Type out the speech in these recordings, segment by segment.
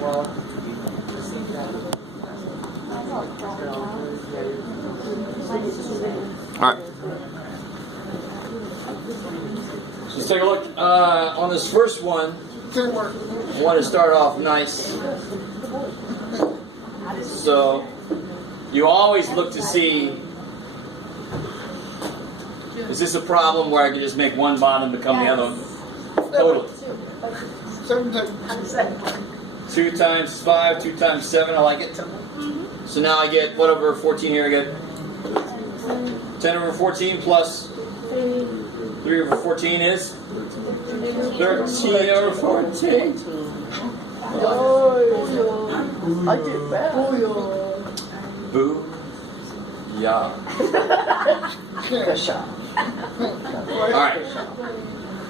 Alright. Let's take a look on this first one. I want to start off nice. So, you always look to see, is this a problem where I can just make one bottom become the other one? Totally. 2 times 5, 2 times 7, I like it. So now I get, what over 14 here? I get 10 over 14 plus 3 over 14 is 13 over 14. I did bad. Boo. Yeah. Good shot. Alright.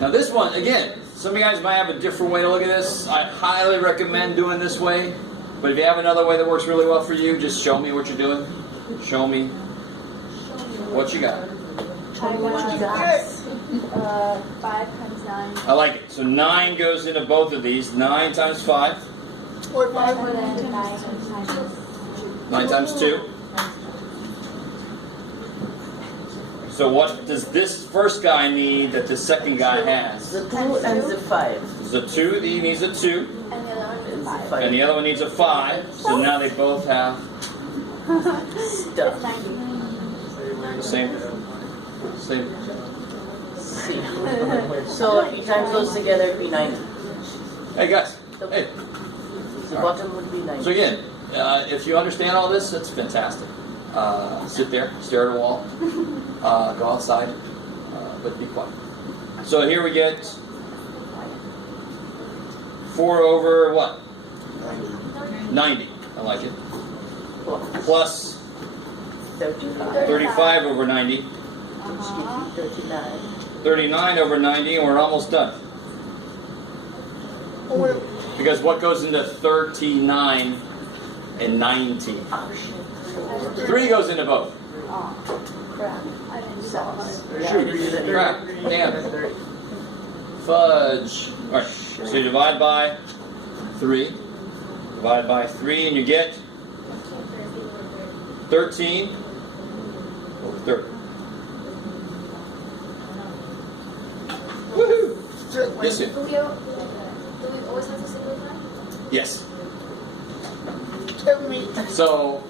Now this one, again, some of you guys might have a different way to look at this. I highly recommend doing this way. But if you have another way that works really well for you, just show me what you're doing. Show me what you got. 5 times 9. I like it. So 9 goes into both of these. 9 times 5. 9 times 2. So what does this first guy need that the second guy has? The 2 and the 5. The 2, he needs a 2. And the other one is 5. And the other one needs a 5. So now they both have Stuff. the same. So if you times those together, it'd be 90. Hey guys. Hey. The bottom would be 90. So again, if you understand all this, that's fantastic. Sit there, stare at a wall, go outside, but be quiet. So here we get 4 over what? 90. I like it. Plus 35 over 90. 39 over 90, and we're almost done. Because what goes into 39 and 90? 3 goes into both. Crap. I didn't do that one. Shoot. Crap. Damn. Fudge. Alright. So you divide by 3. Divide by 3 and you get 13 over 30. Woohoo! Yes, sir. Do we always have to simplify? Yes. So,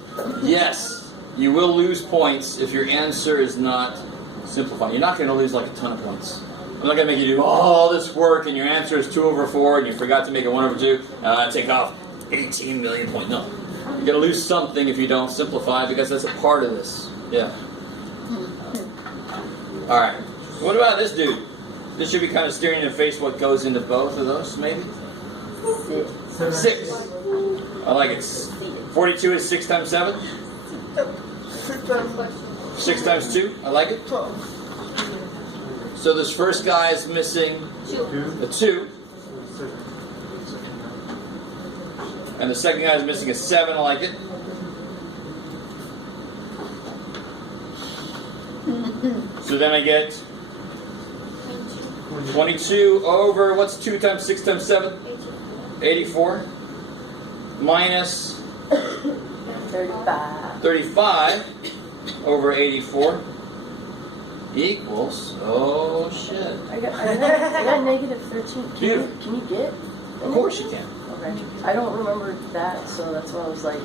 yes, you will lose points if your answer is not simplified. You're not going to lose like a ton of points. I'm not going to make you do all this work and your answer is 2 over 4 and you forgot to make it 1 over 2. Take off 18 million points. No. You're going to lose something if you don't simplify because that's a part of this. Yeah. Alright. What about this dude? This should be kind of staring in the face what goes into both of those, maybe? 6. I like it. 42 is 6 times 7? 6 times 2? I like it. So this first guy is missing a 2. And the second guy is missing a 7. I like it. So then I get 22 over, what's 2 times 6 times 7? 84. Minus 35 over 84 equals, oh shit. I got negative 13. Beautiful. Can you get? Of course you can. Okay. I don't remember that, so that's why I was like,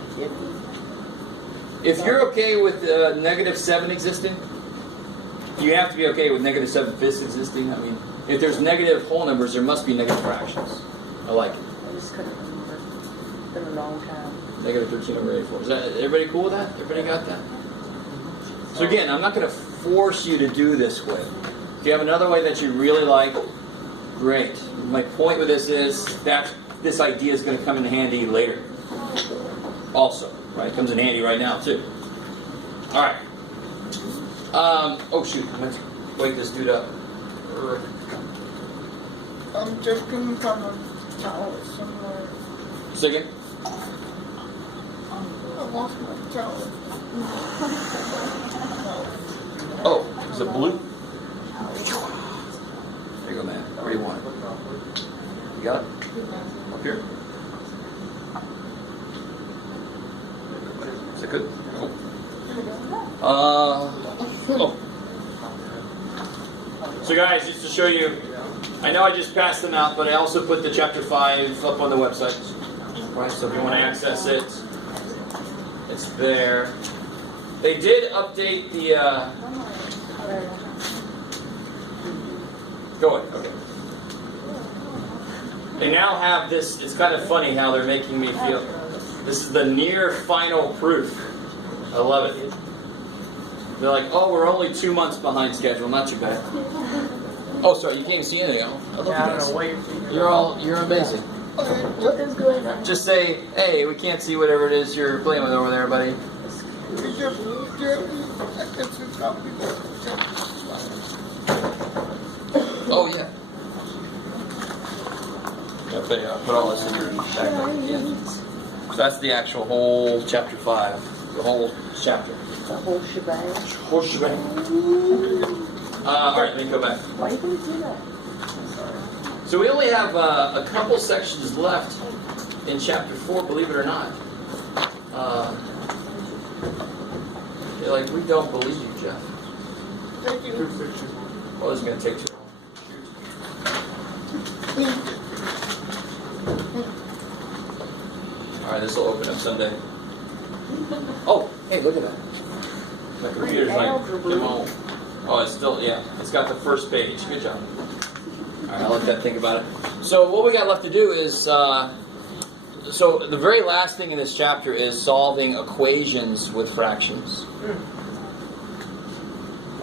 If you're okay with negative 7 existing, you have to be okay with negative 7 fifths existing. I mean, if there's negative whole numbers, there must be negative fractions. I like it. I just couldn't remember. It's been a long time. Negative 13 over 84. Is that, everybody cool with that? Everybody got that? So again, I'm not going to force you to do this way. If you have another way that you really like, great. My point with this is that this idea is going to come in handy later. Also, right? It comes in handy right now too. All right. Oh shoot! Let's wake this dude up. I'm just going to come on towel somewhere. Second. I lost my towel. Oh, is it blue? There you go, man. Where do you want it? You got it? Up here? good. Oh. So guys, just to show you, I know I just passed them out, but I also put the chapter 5 up on the website. Right, so if you want to access it, it's there. They did update the, go ahead, okay. They now have this, it's kind of funny how they're making me feel. This is the near final proof. I love it. They're like, oh, we're only 2 months behind schedule, not too bad. Oh, sorry, you can't even see anything. I love you guys. You're amazing. What is going on? Just say, hey, we can't see whatever it is you're playing with over there, buddy. Oh, yeah. Okay, I'll put all this in your backpack again. So that's the actual whole chapter 5. The whole chapter. The whole shebang. Whole shebang. Alright, let me go back. Why do you do that? So we only have a couple sections left in chapter 4, believe it or not. They're like, we don't believe you, Jeff. Thank you. Well, this is going to take too long. Alright, this will open up Sunday. Oh, hey, look at that. My computer's like, demo. Oh, it's still, yeah, it's got the first page. Good job. Alright, I'll let that think about it. So what we got left to do is, so the very last thing in this chapter is solving equations with fractions.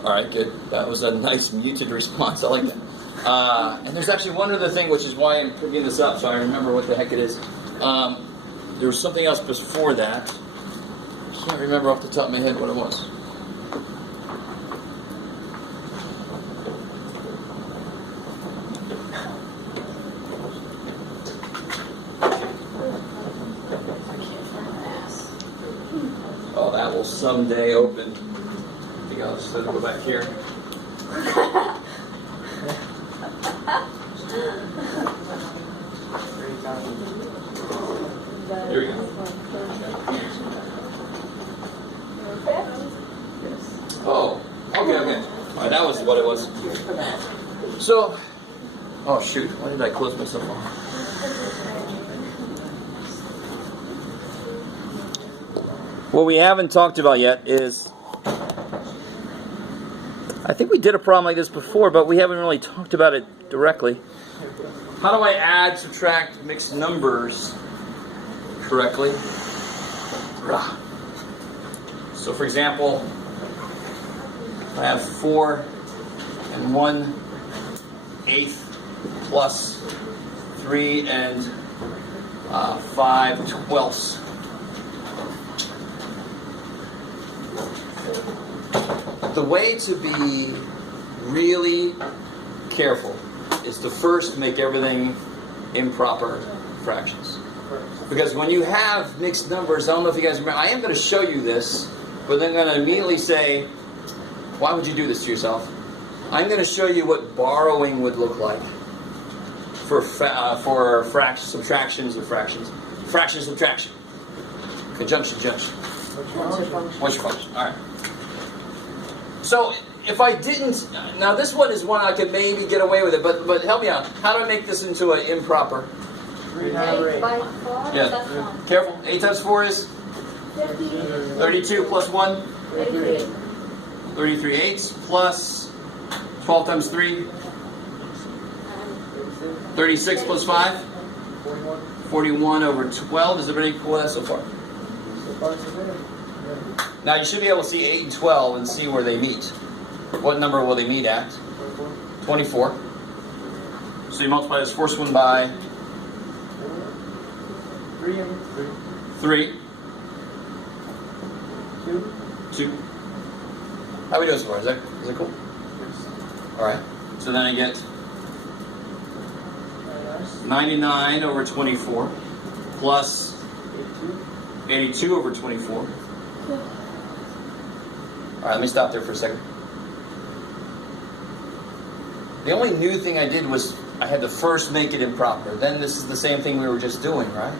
Alright, good. That was a nice muted response. I like that. And there's actually one other thing, which is why I'm picking this up, so I remember what the heck it is. There was something else before that. I can't remember off the top of my head what it was. Oh, that will someday open. I think I'll just go back here. Here we go. Oh, okay. Alright, that was what it was. So, oh shoot, why did I close myself off? What we haven't talked about yet is, I think we did a problem like this before, but we haven't really talked about it directly. How do I add, subtract, mixed numbers correctly? So for example, I have 4 1/8 plus 3 5/12. The way to be really careful is to first make everything improper fractions. Because when you have mixed numbers, I don't know if you guys remember, I am going to show you this, but then I'm going to immediately say, why would you do this to yourself? I'm going to show you what borrowing would look like for subtractions of fractions. Fraction, subtraction. Conjunction, junction. What's your function? All right. So if I didn't, now this one is one I could maybe get away with it, but help me out. How do I make this into an improper? 8 by 4? Yeah. That's 1. Careful. 8 times 4 is 50. 32 plus 1. 33. 33 eighths plus 12 times 3. 36 plus 5. 41 over 12. Is everybody equal to that so far? Now you should be able to see 8 and 12 and see where they meet. What number will they meet at? 24. So you multiply this first one by 3. 2. How are we doing so far? Is that cool? Alright. So then I get 99 over 24 plus 82 over 24. Alright, let me stop there for a second. The only new thing I did was I had to first make it improper. Then this is the same thing we were just doing, right?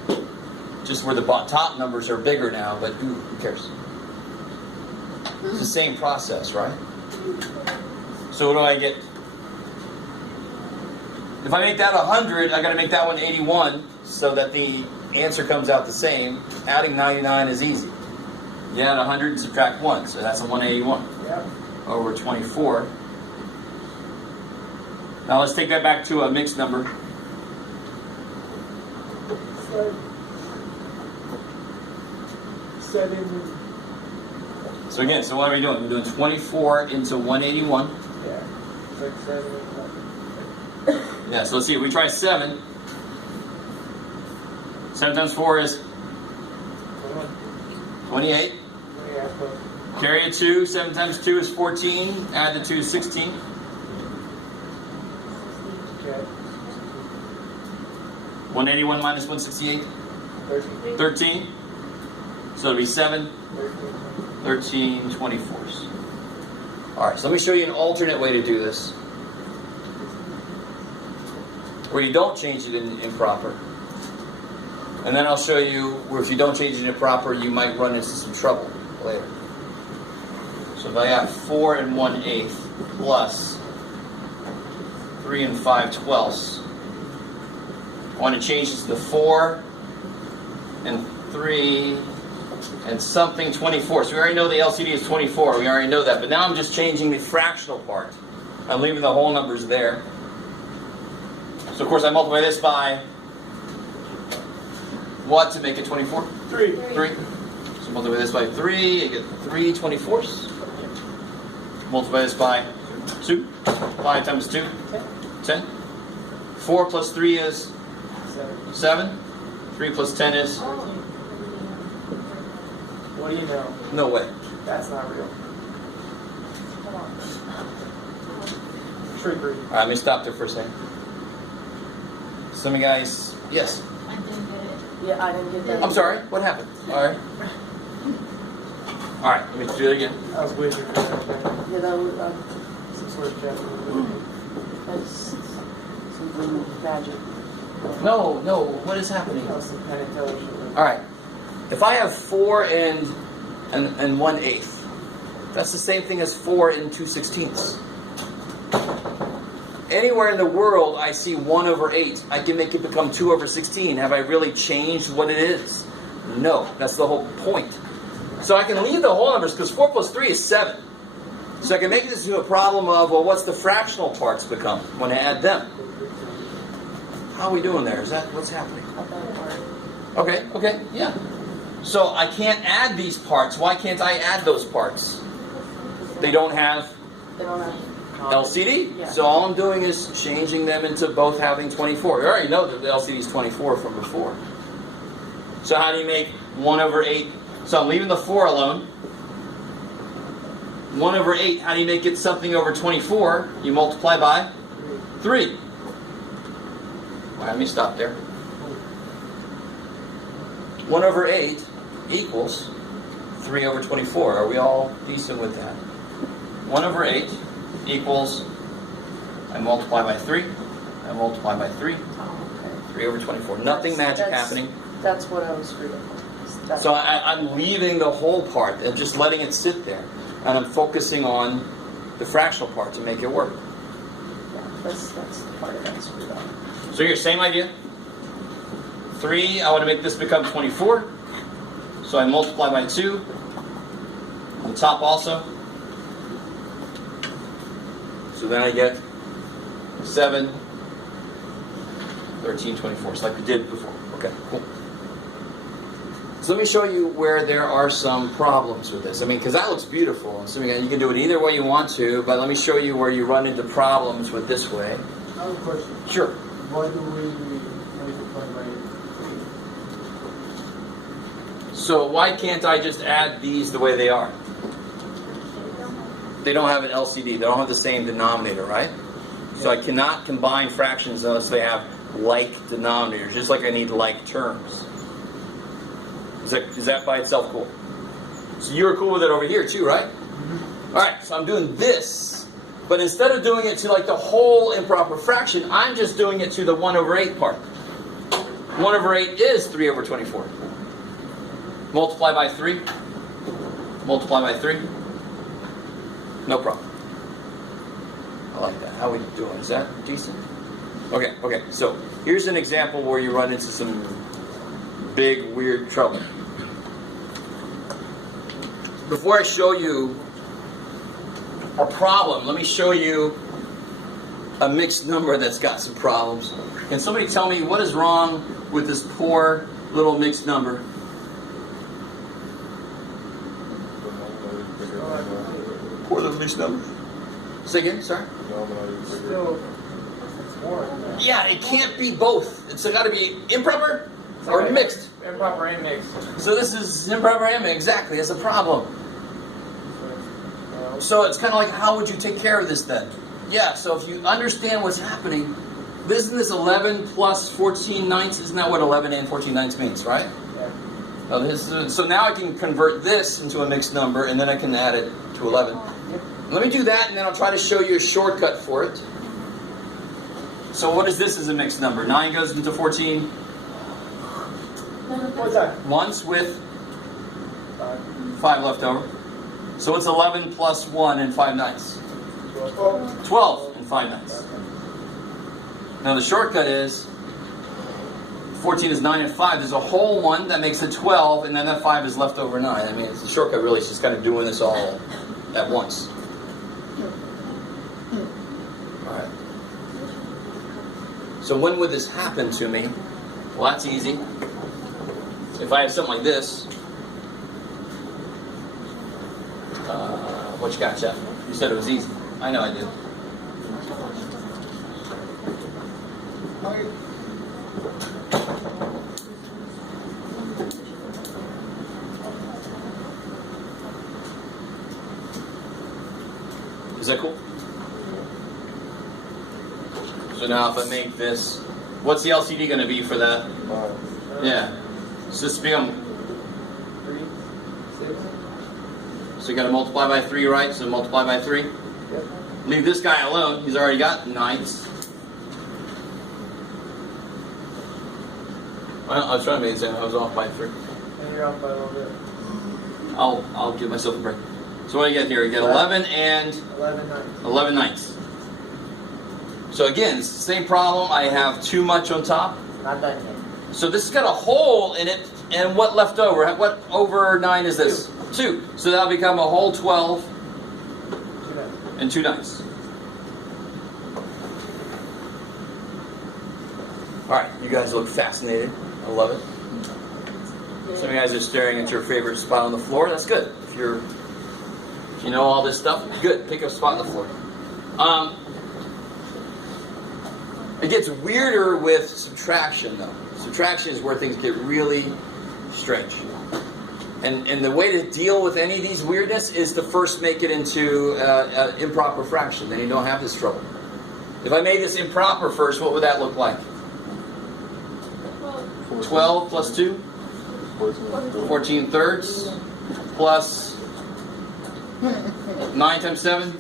Just where the top numbers are bigger now, but who cares? It's the same process, right? So what do I get? If I make that 100, I got to make that one 81 so that the answer comes out the same. Adding 99 is easy. You add 100 and subtract 1, so that's a 181 over 24. Now let's take that back to a mixed number. So again, so what are we doing? We're doing 24 into 181. Yeah. It's like 7. Yeah, so let's see, if we try 7. 7 times 4 is 28. Yeah. Carry a 2. 7 times 2 is 14. Add the 2 is 16. Okay. 181 minus 168? 13. So it'll be 7. 13 24s. Alright, so let me show you an alternate way to do this. Where you don't change it in improper. And then I'll show you where if you don't change it in improper, you might run into some trouble later. So if I have 4 and 1/8 plus 3 and 5/12, I want to change this to 4 and 3 and something 24. So we already know the LCD is 24. We already know that. But now I'm just changing the fractional part. I'm leaving the whole numbers there. So of course I multiply this by what to make it 24? 3. 3. So multiply this by 3, I get 3 24ths. Multiply this by 2. 5 times 2, 10. 4 plus 3 is 7. 3 plus 10 is? What do you know? No way. That's not real. Trickery. Alright, let me stop there for a second. Some of you guys, yes? Yeah, I didn't get that. I'm sorry, what happened? Alright. Alright, let me do it again. I was waiting for something. Yeah, that was Some sort of chapter. that's something magic. No, what is happening? That was some kind of television. Alright. If I have 4 and 1/8, that's the same thing as 4 and 2/16. Anywhere in the world I see 1/8, I can make it become 2/16. Have I really changed what it is? No, that's the whole point. So I can leave the whole numbers because 4 plus 3 is 7. So I can make this into a problem of, well, what's the fractional parts become when I add them? How are we doing there? Is that what's happening? Okay, yeah. So I can't add these parts. Why can't I add those parts? They don't have LCD. Yeah. So all I'm doing is changing them into both having 24. You already know that the LCD is 24 from before. So how do you make 1/8? So I'm leaving the 4 alone. 1/8, how do you make it something over 24? You multiply by 3. Well, let me stop there. 1/8 equals 3/24. Are we all decent with that? 1/8 equals, I multiply by 3, I multiply by 3, 3/24. Nothing magic happening. That's what I was reading. So I'm leaving the whole part and just letting it sit there. And I'm focusing on the fractional part to make it work. Yeah, that's the part of that screwed up. So your same idea. 3, I want to make this become 24. So I multiply by 2. On top also. So then I get 7, 13, 24. It's like we did before. Okay, cool. So let me show you where there are some problems with this. I mean, because that looks beautiful. So you can do it either way you want to, but let me show you where you run into problems with this way. I have a question. Sure. Why do we multiply by 3? So why can't I just add these the way they are? They don't have an LCD. They don't have the same denominator, right? So I cannot combine fractions unless they have like denominators, just like I need like terms. Is that by itself cool? So you were cool with it over here too, right? Mm-hmm. Alright, so I'm doing this, but instead of doing it to like the whole improper fraction, I'm just doing it to the 1/8 part. 1/8 is 3/24. Multiply by 3. Multiply by 3. No problem. I like that. How are we doing? Is that decent? Okay, so here's an example where you run into some big, weird trouble. Before I show you a problem, let me show you a mixed number that's got some problems. Can somebody tell me what is wrong with this poor little mixed number? Poor little mixed number. Say again, sorry? Still, more. Yeah, it can't be both. It's got to be improper or mixed. Improper and mixed. So this is improper and mixed. Exactly, it's a problem. So it's kind of like, how would you take care of this then? Yeah, so if you understand what's happening, isn't this 11 plus 14 ninths? Isn't that what 11 and 14 ninths means, right? Yeah. So now I can convert this into a mixed number, and then I can add it to 11. Let me do that, and then I'll try to show you a shortcut for it. So what is this as a mixed number? 9 goes into 14 What's that? once with 5 left over. So it's 11 plus 1 and 5 ninths. 12 and 5 ninths. Now the shortcut is 14 is 9 and 5. There's a whole one that makes it 12, and then that 5 is left over 9. I mean, it's the shortcut really is just kind of doing this all at once. Alright. So when would this happen to me? Well, that's easy. If I have something like this, what you got, Jeff? You said it was easy. I know I did. Is that cool? So now if I make this, what's the LCD going to be for that? Yeah. So this become, 3, 6. so you got to multiply by 3, right? So multiply by 3. Yep. Leave this guy alone. He's already got ninths. Well, I was trying to make it sound I was off by 3. And you're off by a little bit. I'll give myself a break. So what do you get here? You get 11 and 11 ninths. 11 ninths. So again, it's the same problem. I have too much on top. Not done yet. So this has got a hole in it, and what left over? What over 9 is this? 2. So that'll become a whole 12 2 ninths. and 2 ninths. Alright, you guys look fascinated. I love it. Some of you guys are staring at your favorite spot on the floor. That's good. If you know all this stuff, good. Pick a spot on the floor. It gets weirder with subtraction, though. Subtraction is where things get really strange. And the way to deal with any of these weirdness is to first make it into an improper fraction. Then you don't have this trouble. If I made this improper first, what would that look like? 12 plus 2? 14 thirds. Plus 9 times 7?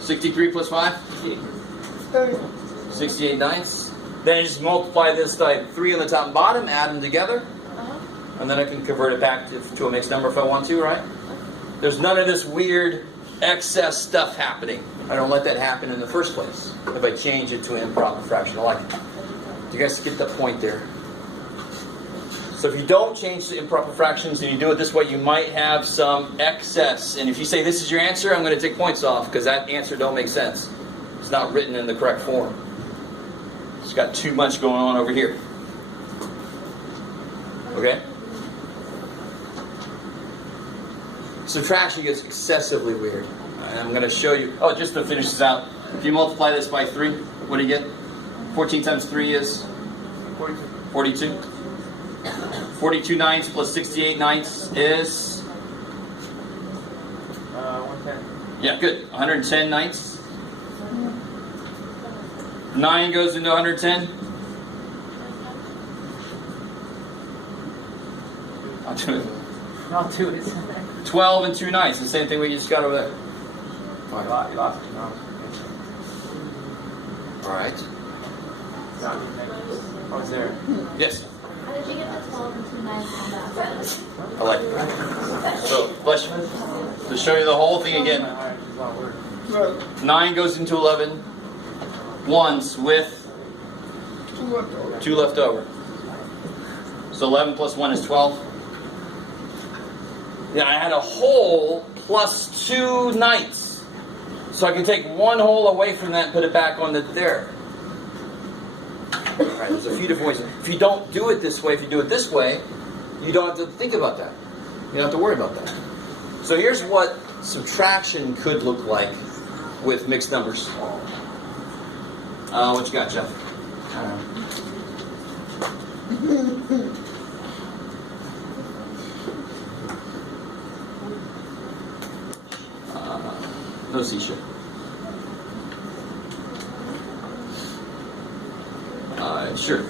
63 plus 5? 68 ninths. Then I just multiply this by 3 on the top and bottom, add them together, and then I can convert it back to a mixed number if I want to, right? There's none of this weird excess stuff happening. I don't let that happen in the first place if I change it to an improper fraction. I like it. Do you guys get the point there? So if you don't change the improper fractions and you do it this way, you might have some excess. And if you say this is your answer, I'm going to take points off because that answer don't make sense. It's not written in the correct form. It's got too much going on over here. Okay? Subtraction gets excessively weird. And I'm going to show you. Oh, just to finish this out. If you multiply this by 3, what do you get? 14 times 3 is? 42. 42 ninths plus 68 ninths is? 110. Yeah, good. 110 ninths. 9 goes into 110. Not 2 is 12 and 2 ninths. The same thing we just got over there. You lost it. No. Alright. I was there. Yes. How did you get the 12 and 2 ninths on that? I like it. So, bless you. To show you the whole thing again. a lot of work. Well, 9 goes into 11 ones with 2 left over. 2 left over. So 11 plus 1 is 12. Yeah, I had a whole plus 2 ninths. So I can take 1 whole away from that and put it back on there. Alright, there's a few different ways. If you don't do it this way, if you do it this way, you don't have to think about that. You don't have to worry about that. So here's what subtraction could look like with mixed numbers. What you got, Jeff? No C-shirt. Sure.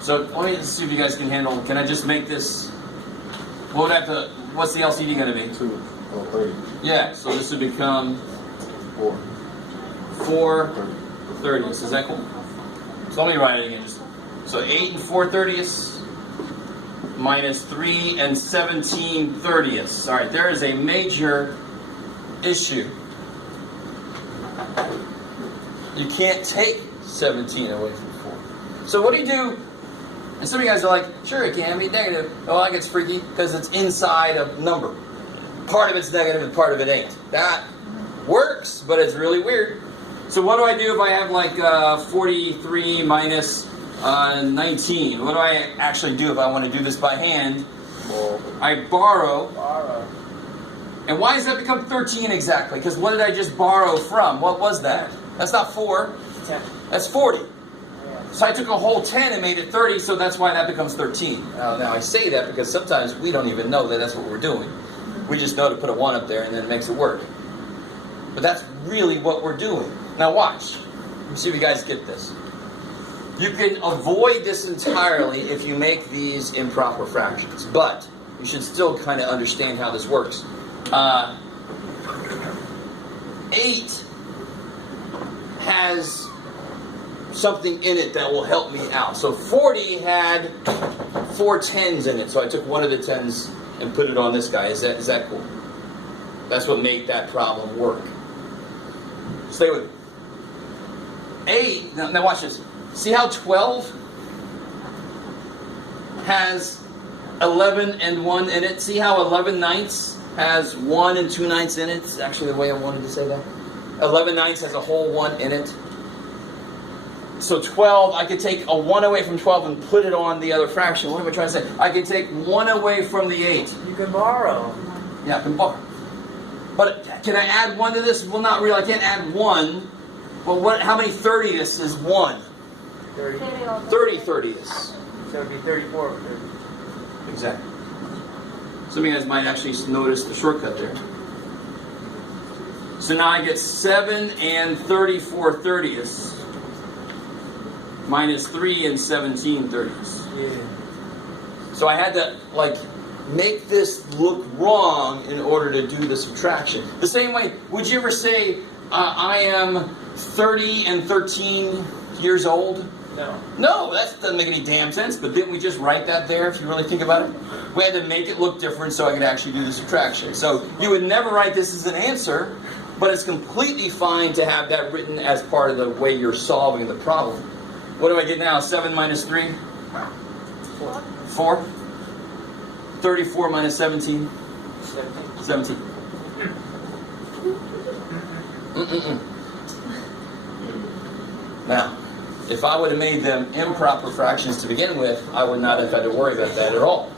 So let me see if you guys can handle. Can I just make this? What would I have to? What's the LCD going to be? 2, 30. Yeah. So this would become 4. 4/30. Is that cool? So let me write it again. So 8 and 4/30 minus 3 and 17/30. All right. There is a major issue. You can't take 17 away from 4. So what do you do? And some of you guys are like, sure, it can be negative. Oh, that gets freaky because it's inside a number. Part of it's negative and part of it ain't. That works, but it's really weird. So what do I do if I have like 43 minus 19? What do I actually do if I want to do this by hand? I borrow. And why does that become 13 exactly? Because what did I just borrow from? What was that? That's not 4. 10. That's 40. So I took a whole 10 and made it 30, so that's why that becomes 13. Now I say that because sometimes we don't even know that that's what we're doing. We just know to put a 1 up there and then it makes it work. But that's really what we're doing. Now watch. Let me see if you guys get this. You can avoid this entirely if you make these improper fractions, but you should still kind of understand how this works. 8 has something in it that will help me out. So 40 had 4 10s in it, so I took one of the 10s and put it on this guy. Is that cool? That's what made that problem work. Stay with me. 8, now watch this. See how 12 has 11 and 1 in it? See how 11 ninths has 1 and 2 ninths in it? It's actually the way I wanted to say that. 11 ninths has a whole 1 in it. So 12, I could take a 1 away from 12 and put it on the other fraction. What am I trying to say? I can take 1 away from the 8. You can borrow. Yeah, I can borrow. But can I add 1 to this? Well, not really. I can't add 1. Well, how many 30ths is 1? 30. 30 30ths. So it would be 34. Exactly. Some of you guys might actually notice the shortcut there. So now I get 7 and 34/30 minus 3 and 17/30. Yeah. So I had to make this look wrong in order to do the subtraction. The same way, would you ever say, I am 30 and 13 years old? No. No, that doesn't make any damn sense, but didn't we just write that there if you really think about it? We had to make it look different so I could actually do the subtraction. So you would never write this as an answer, but it's completely fine to have that written as part of the way you're solving the problem. What do I get now? 7 minus 3? 4. 34 minus 17? 17. Now, if I would have made them improper fractions to begin with, I would not have had to worry about that at all.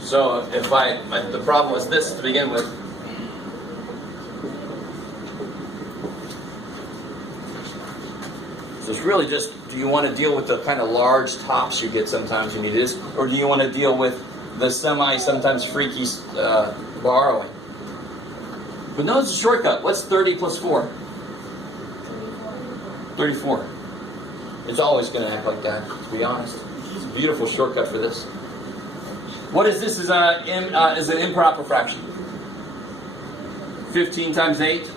So if the problem was this to begin with, so it's really just, do you want to deal with the kind of large tops you get sometimes when you do this, or do you want to deal with the sometimes freaky borrowing? But notice the shortcut. What's 30 plus 4? 34. It's always going to act like that, to be honest. It's a beautiful shortcut for this. What is this? Is an improper fraction. 15 times 8?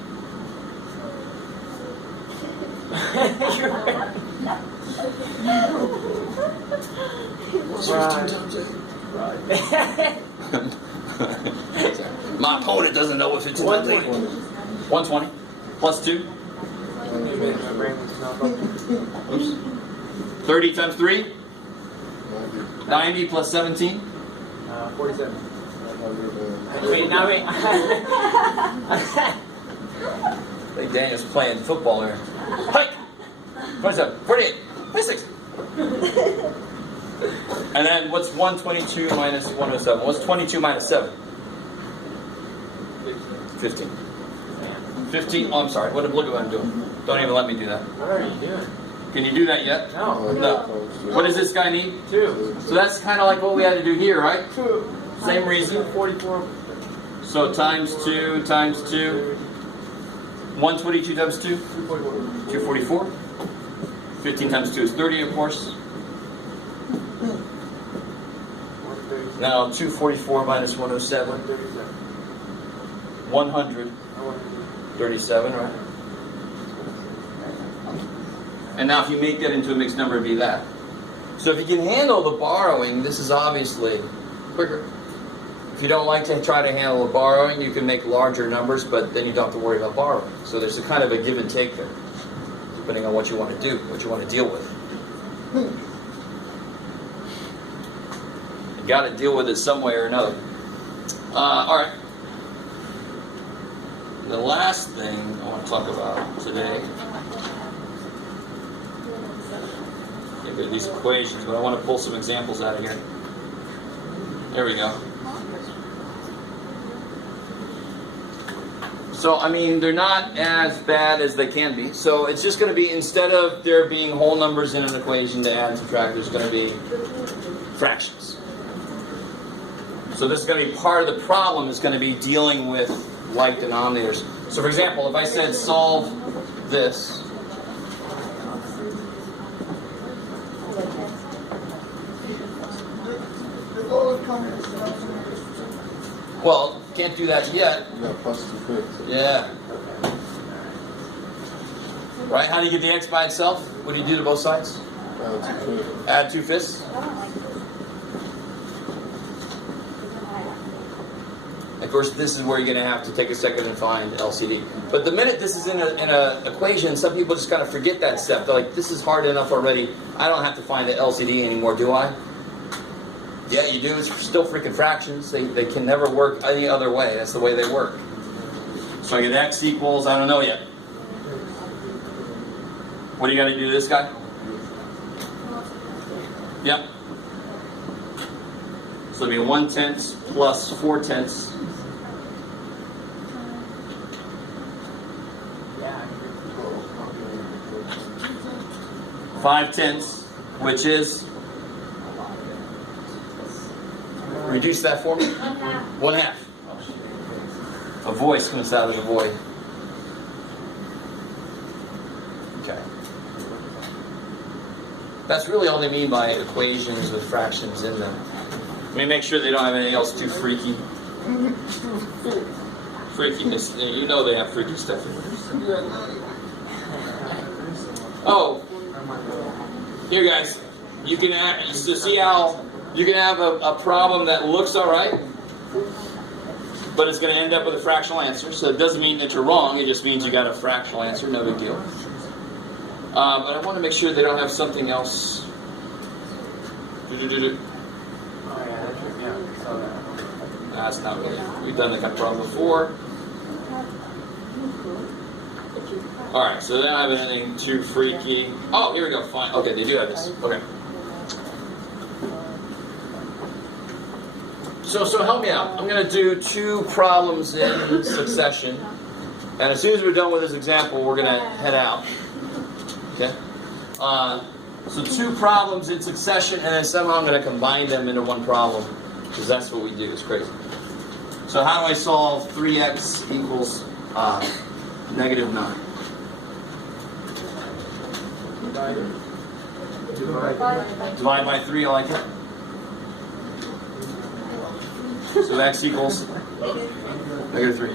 What's 15 times 8? My opponent doesn't know if it's 120. 120 plus 2. Oops. 30 times 3. 90 plus 17. 47. Wait, now wait. I think Daniel's playing football here. Hike! 27, 48, 26. And then what's 122 minus 107? What's 22 minus 7? 15. 15, oh, I'm sorry. Look at what I'm doing. Don't even let me do that. What are you doing? Can you do that yet? No. No. What does this guy need? 2. So that's kind of like what we had to do here, right? 2. Same reason. 44. So times 2 times 2. 122 times 2? 244. 15 times 2 is 30, of course. Now 244 minus 107. 137, right? And now if you make that into a mixed number, it'd be that. So if you can handle the borrowing, this is obviously quicker. If you don't like to try to handle the borrowing, you can make larger numbers, but then you don't have to worry about borrowing. So there's a kind of a give and take there, depending on what you want to do, what you want to deal with. You got to deal with it some way or another. All right. The last thing I want to talk about today, maybe these equations, but I want to pull some examples out of here. There we go. So, I mean, they're not as bad as they can be. So it's just going to be, instead of there being whole numbers in an equation to add and subtract, there's going to be fractions. So this is going to be part of the problem, is going to be dealing with like denominators. So for example, if I said solve this, well, can't do that yet. You got plus 2 fifths. Yeah. Right? How do you get the x by itself? What do you do to both sides? Add 2 fifths. Add 2 fifths. Of course, this is where you're going to have to take a second and find LCD. But the minute this is in an equation, some people just kind of forget that step. They're like, this is hard enough already. I don't have to find the LCD anymore, do I? Yeah, you do. It's still freaking fractions. They can never work any other way. That's the way they work. So I get x equals, I don't know yet. What do you got to do to this guy? Yep. So it'll be 1/10 plus 4/10. Yeah. 5/10, which is, reduce that for me. 1/2. A voice comes out of the void. Okay. That's really all they mean by equations with fractions in them. Let me make sure they don't have anything else too freaky. Freakiness. You know they have freaky stuff. Oh, here guys, you can see how you can have a problem that looks alright, but it's going to end up with a fractional answer. So it doesn't mean that you're wrong, it just means you got a fractional answer, no big deal. But I want to make sure they don't have something else. That's not really. We've done that kind of problem before. Alright, so they don't have anything too freaky. Oh, here we go. Fine. Okay, they do have this. Okay. So help me out. I'm going to do 2 problems in succession. And as soon as we're done with this example, we're going to head out. Okay? So 2 problems in succession, and then somehow I'm going to combine them into one problem. Because that's what we do. It's crazy. So how do I solve 3x equals -9? Divide by 3, I like it. So x equals -3.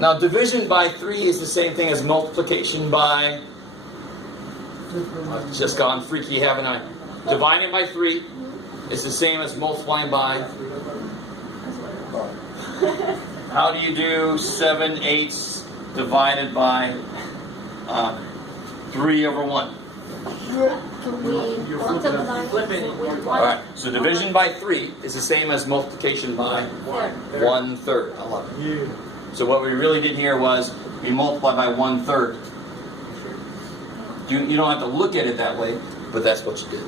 Now division by 3 is the same thing as multiplication by Just gone freaky, haven't I? Dividing by 3 is the same as multiplying by. How do you do 7/8 divided by 3 over 1? We multiply. Flip it. Alright, so division by 3 is the same as multiplication by 1/3. I love it. So what we really did here was we multiply by 1/3. You don't have to look at it that way, but that's what you did.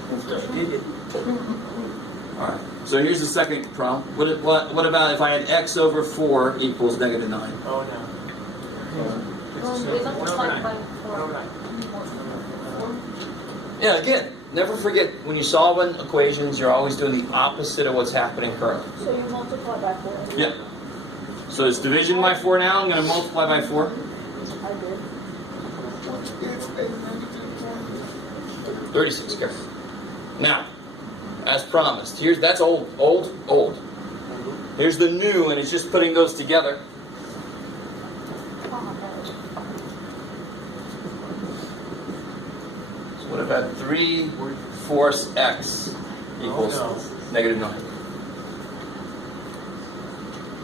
Alright, so here's the second problem. What about if I had x over 4 equals negative 9? Oh no. We multiply by 4. Yeah, again, never forget when you're solving equations, you're always doing the opposite of what's happening currently. So you multiply by 4. Yeah. So it's division by 4 now. I'm going to multiply by 4. I did. 36, careful. Now, as promised, that's old. Here's the new, and it's just putting those together. So what about 3/4 x equals negative 9?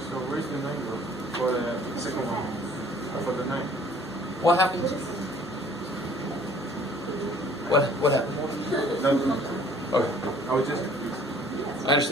So where's the 9 go? For the second one? Or for the 9? What happens? What happened? No. Okay, I was just confused. I understand.